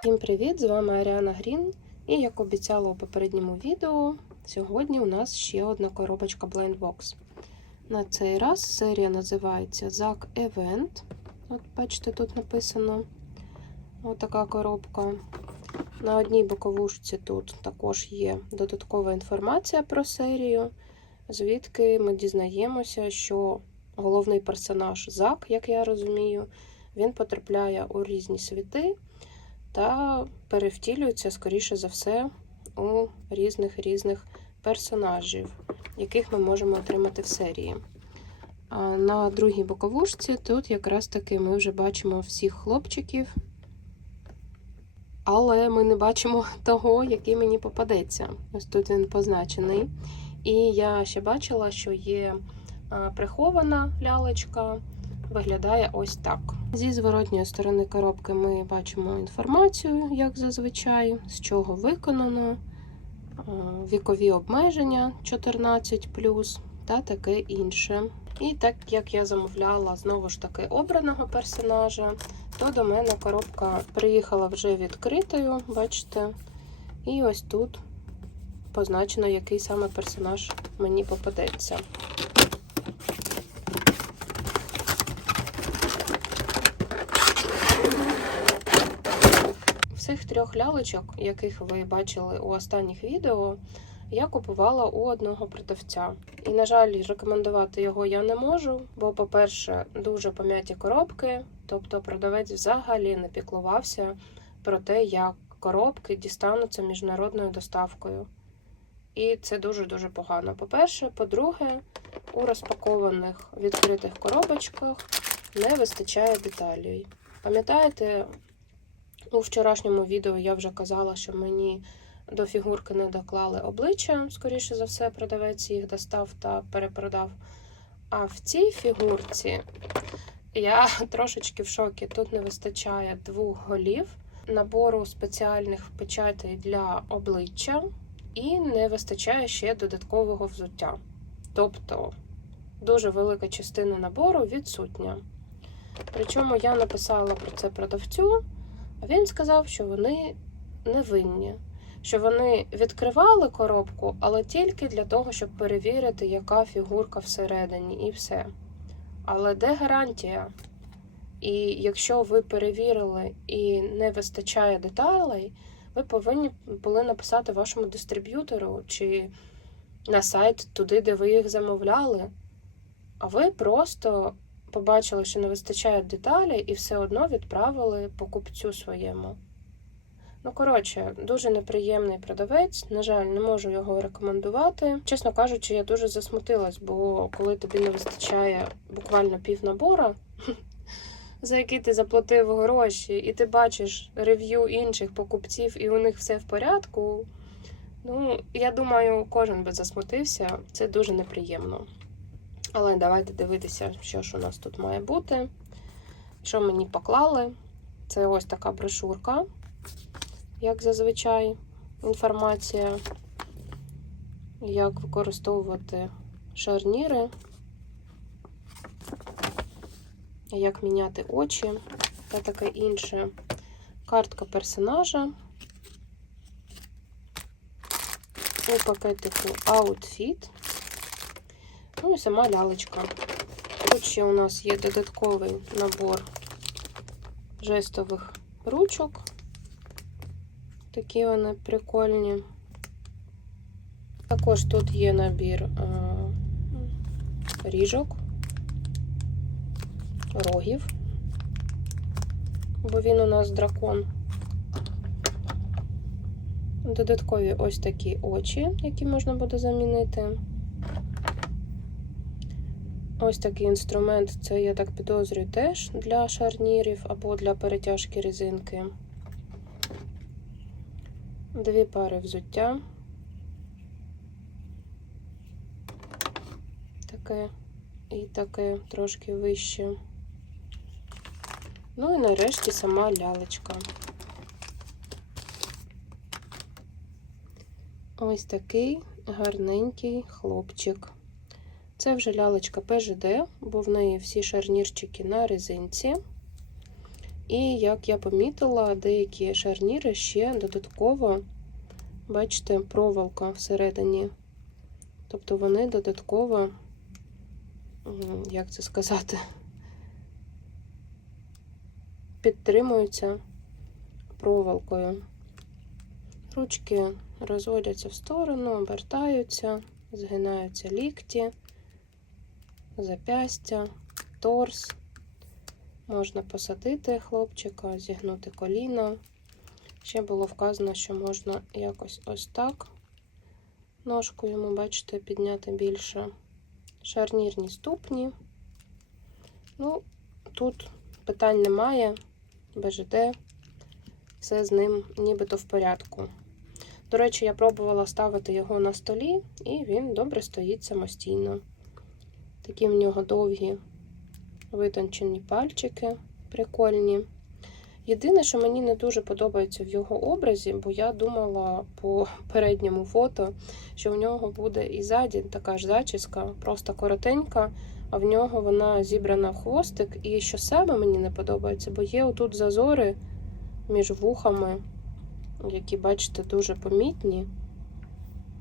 Всім привіт! З вами Аріана Грін. І як обіцяла у попередньому відео, сьогодні у нас ще одна коробочка Blind Box. На цей раз серія називається ZAC Event. От бачите, тут написано отака коробка. На одній боковушці тут також є додаткова інформація про серію, звідки ми дізнаємося, що головний персонаж Зак, як я розумію, він потрапляє у різні світи та перевтілюється, скоріше за все, у різних різних персонажів, яких ми можемо отримати в серії. А на другій боковушці тут якраз таки ми вже бачимо всіх хлопчиків, але ми не бачимо того, який мені попадеться. Ось тут він позначений. І я ще бачила, що є прихована лялечка, виглядає ось так. Зі зворотньої сторони коробки ми бачимо інформацію, як зазвичай, з чого виконано, вікові обмеження 14 та таке інше. І так як я замовляла знову ж таки обраного персонажа, то до мене коробка приїхала вже відкритою, бачите? І ось тут позначено, який саме персонаж мені попадеться. Всіх трьох лялочок, яких ви бачили у останніх відео, я купувала у одного продавця. І, на жаль, рекомендувати його я не можу, бо, по-перше, дуже пом'яті коробки, тобто продавець взагалі не піклувався про те, як коробки дістануться міжнародною доставкою. І це дуже-дуже погано. По-перше, по-друге, у розпакованих відкритих коробочках не вистачає деталей. Пам'ятаєте, у вчорашньому відео я вже казала, що мені до фігурки не доклали обличчя, скоріше за все, продавець їх достав та перепродав. А в цій фігурці я трошечки в шокі. Тут не вистачає двох голів, набору спеціальних печатей для обличчя, і не вистачає ще додаткового взуття. Тобто дуже велика частина набору відсутня. Причому я написала про це продавцю. Він сказав, що вони не винні, що вони відкривали коробку, але тільки для того, щоб перевірити, яка фігурка всередині, і все. Але де гарантія? І якщо ви перевірили і не вистачає деталей, ви повинні були написати вашому дистриб'ютору чи на сайт туди, де ви їх замовляли. А ви просто побачили, що не вистачає деталей, і все одно відправили покупцю своєму. Ну, коротше, дуже неприємний продавець. На жаль, не можу його рекомендувати. Чесно кажучи, я дуже засмутилась, бо коли тобі не вистачає буквально пів набора, за який ти заплатив гроші, і ти бачиш рев'ю інших покупців, і у них все в порядку. Ну, я думаю, кожен би засмутився. Це дуже неприємно. Але давайте дивитися, що ж у нас тут має бути. Що мені поклали? Це ось така брошурка, як зазвичай, інформація, як використовувати шарніри, як міняти очі та таке інше. Картка персонажа. У пакетику Outfit. Ну і сама лялечка. Тут ще у нас є додатковий набор жестових ручок. Такі вони прикольні. Також тут є набір а, ріжок, рогів, бо він у нас дракон. Додаткові ось такі очі, які можна буде замінити. Ось такий інструмент, це, я так підозрюю, теж для шарнірів або для перетяжки резинки. Дві пари взуття. Таке і таке трошки вище. Ну і нарешті сама лялечка. Ось такий гарненький хлопчик. Це вже лялечка ПЖД, бо в неї всі шарнірчики на резинці. І як я помітила, деякі шарніри ще додатково, бачите, проволока всередині. Тобто вони додатково, як це сказати, підтримуються проволокою. Ручки розводяться в сторону, обертаються, згинаються лікті, запястя, торс. Можна посадити хлопчика, зігнути коліна. Ще було вказано, що можна якось ось так. Ножку йому, бачите, підняти більше. Шарнірні ступні. Ну, тут питань немає. БЖД. Все з ним нібито в порядку. До речі, я пробувала ставити його на столі, і він добре стоїть самостійно. Такі в нього довгі витончені пальчики, прикольні. Єдине, що мені не дуже подобається в його образі, бо я думала по передньому фото, що в нього буде і ззаді така ж зачіска, просто коротенька, а в нього вона зібрана в хвостик. І що саме мені не подобається, бо є отут зазори між вухами, які, бачите, дуже помітні.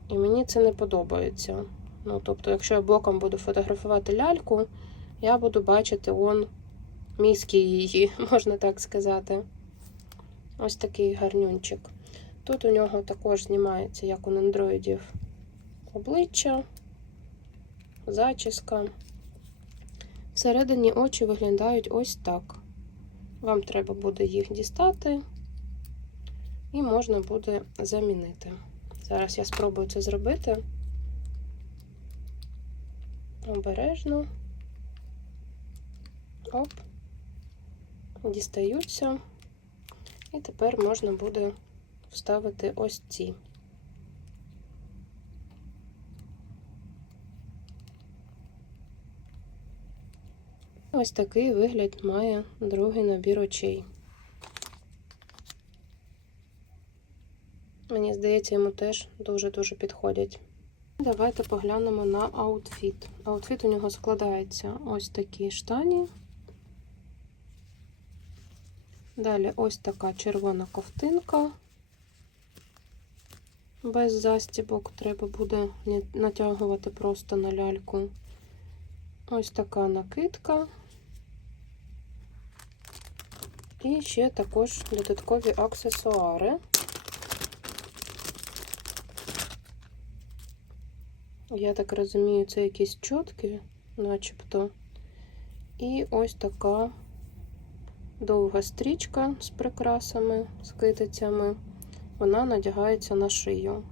І мені це не подобається. Ну, тобто, якщо я боком буду фотографувати ляльку, я буду бачити он мізки її, можна так сказати. Ось такий гарнюнчик. Тут у нього також знімається, як у андроїдів, обличчя, зачіска. Всередині очі виглядають ось так. Вам треба буде їх дістати, і можна буде замінити. Зараз я спробую це зробити обережно. Оп, дістаються. І тепер можна буде вставити ось ці. Ось такий вигляд має другий набір очей. Мені здається, йому теж дуже-дуже підходять. Давайте поглянемо на аутфіт. Аутфіт у нього складається ось такі штані. Далі ось така червона ковтинка. Без застібок треба буде натягувати просто на ляльку. Ось така накидка. І ще також додаткові аксесуари. Я так розумію, це якісь чотки, начебто. І ось така довга стрічка з прикрасами, з китицями. Вона надягається на шию.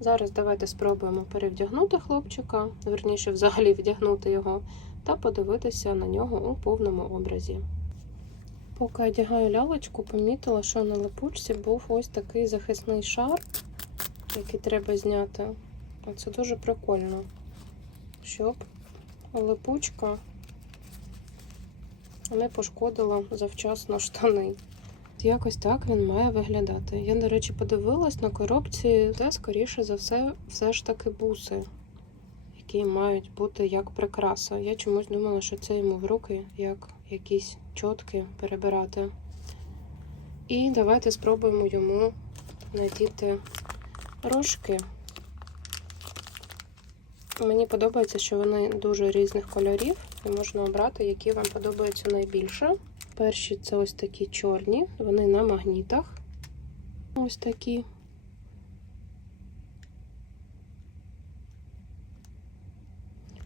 Зараз давайте спробуємо перевдягнути хлопчика, верніше, взагалі вдягнути його, та подивитися на нього у повному образі. Поки я одягаю лялечку, помітила, що на липучці був ось такий захисний шар, який треба зняти. Це дуже прикольно, щоб липучка не пошкодила завчасно штани. Якось так він має виглядати. Я, до речі, подивилась на коробці, де, скоріше за все, все ж таки буси, які мають бути як прикраса. Я чомусь думала, що це йому в руки, як якісь чотки перебирати. І давайте спробуємо йому надіти рожки. Мені подобається, що вони дуже різних кольорів, і можна обрати, які вам подобаються найбільше. Перші це ось такі чорні, вони на магнітах. Ось такі.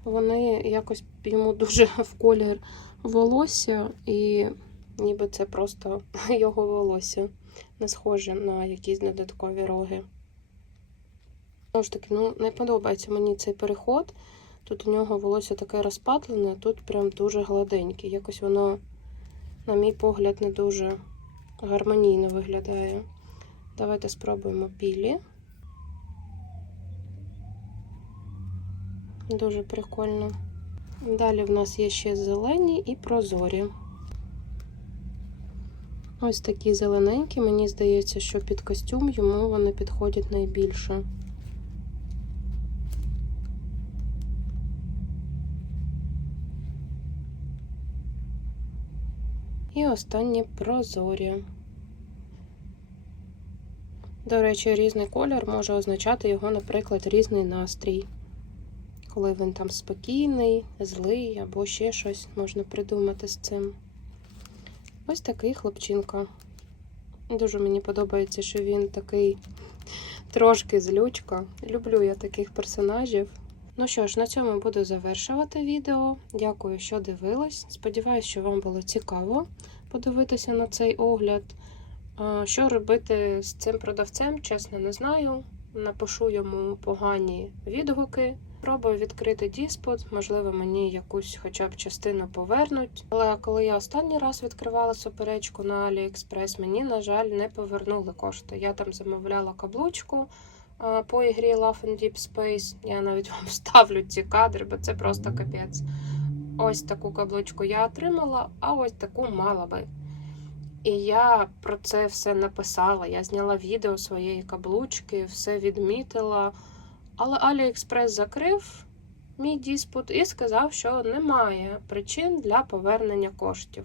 Вони якось йому дуже в колір волосся, і ніби це просто його волосся, не схоже на якісь додаткові роги. Знову ж таки, ну, не подобається мені цей переход. Тут у нього волосся таке розпатлене, тут прям дуже гладеньке. Якось воно, на мій погляд, не дуже гармонійно виглядає. Давайте спробуємо білі. Дуже прикольно. Далі в нас є ще зелені і прозорі. Ось такі зелененькі, мені здається, що під костюм йому вони підходять найбільше. І останнє прозорі. До речі, різний колір може означати його, наприклад, різний настрій. Коли він там спокійний, злий або ще щось можна придумати з цим. Ось такий хлопчинка. Дуже мені подобається, що він такий трошки злючка. Люблю я таких персонажів. Ну що ж, на цьому буду завершувати відео. Дякую, що дивились. Сподіваюсь, що вам було цікаво подивитися на цей огляд. Що робити з цим продавцем, чесно, не знаю. Напишу йому погані відгуки. Пробую відкрити діспут, можливо, мені якусь хоча б частину повернуть. Але коли я останній раз відкривала суперечку на AliExpress, мені, на жаль, не повернули кошти. Я там замовляла каблучку по ігрі Love and Deep Space. Я навіть вам ставлю ці кадри, бо це просто капець. Ось таку каблучку я отримала, а ось таку мала би. І я про це все написала. Я зняла відео своєї каблучки, все відмітила. Але AliExpress закрив мій диспут і сказав, що немає причин для повернення коштів.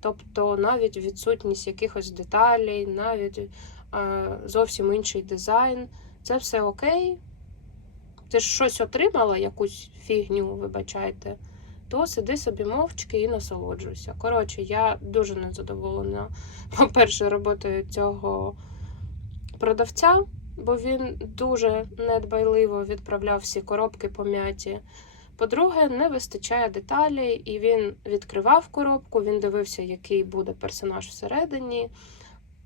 Тобто навіть відсутність якихось деталей, навіть зовсім інший дизайн. Це все окей. Ти ж щось отримала, якусь фігню, вибачайте, то сиди собі мовчки і насолоджуйся. Коротше, я дуже незадоволена, по-перше, роботою цього продавця бо він дуже недбайливо відправляв всі коробки пом'яті. По-друге, не вистачає деталей, і він відкривав коробку, він дивився, який буде персонаж всередині,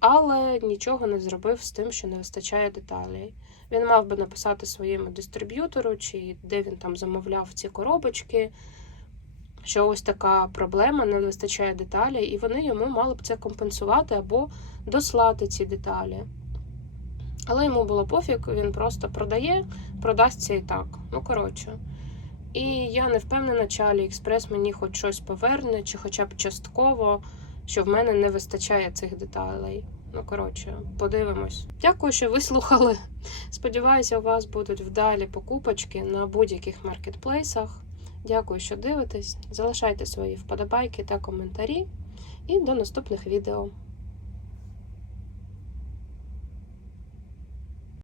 але нічого не зробив з тим, що не вистачає деталей. Він мав би написати своєму дистриб'ютору, чи де він там замовляв ці коробочки, що ось така проблема, не вистачає деталей, і вони йому мали б це компенсувати або дослати ці деталі. Але йому було пофіг, він просто продає, продасться і так. Ну, коротше. І я не впевнена, чи AliExpress мені хоч щось поверне, чи хоча б частково, що в мене не вистачає цих деталей. Ну, коротше, подивимось. Дякую, що ви слухали. Сподіваюся, у вас будуть вдалі покупочки на будь-яких маркетплейсах. Дякую, що дивитесь. Залишайте свої вподобайки та коментарі. І до наступних відео.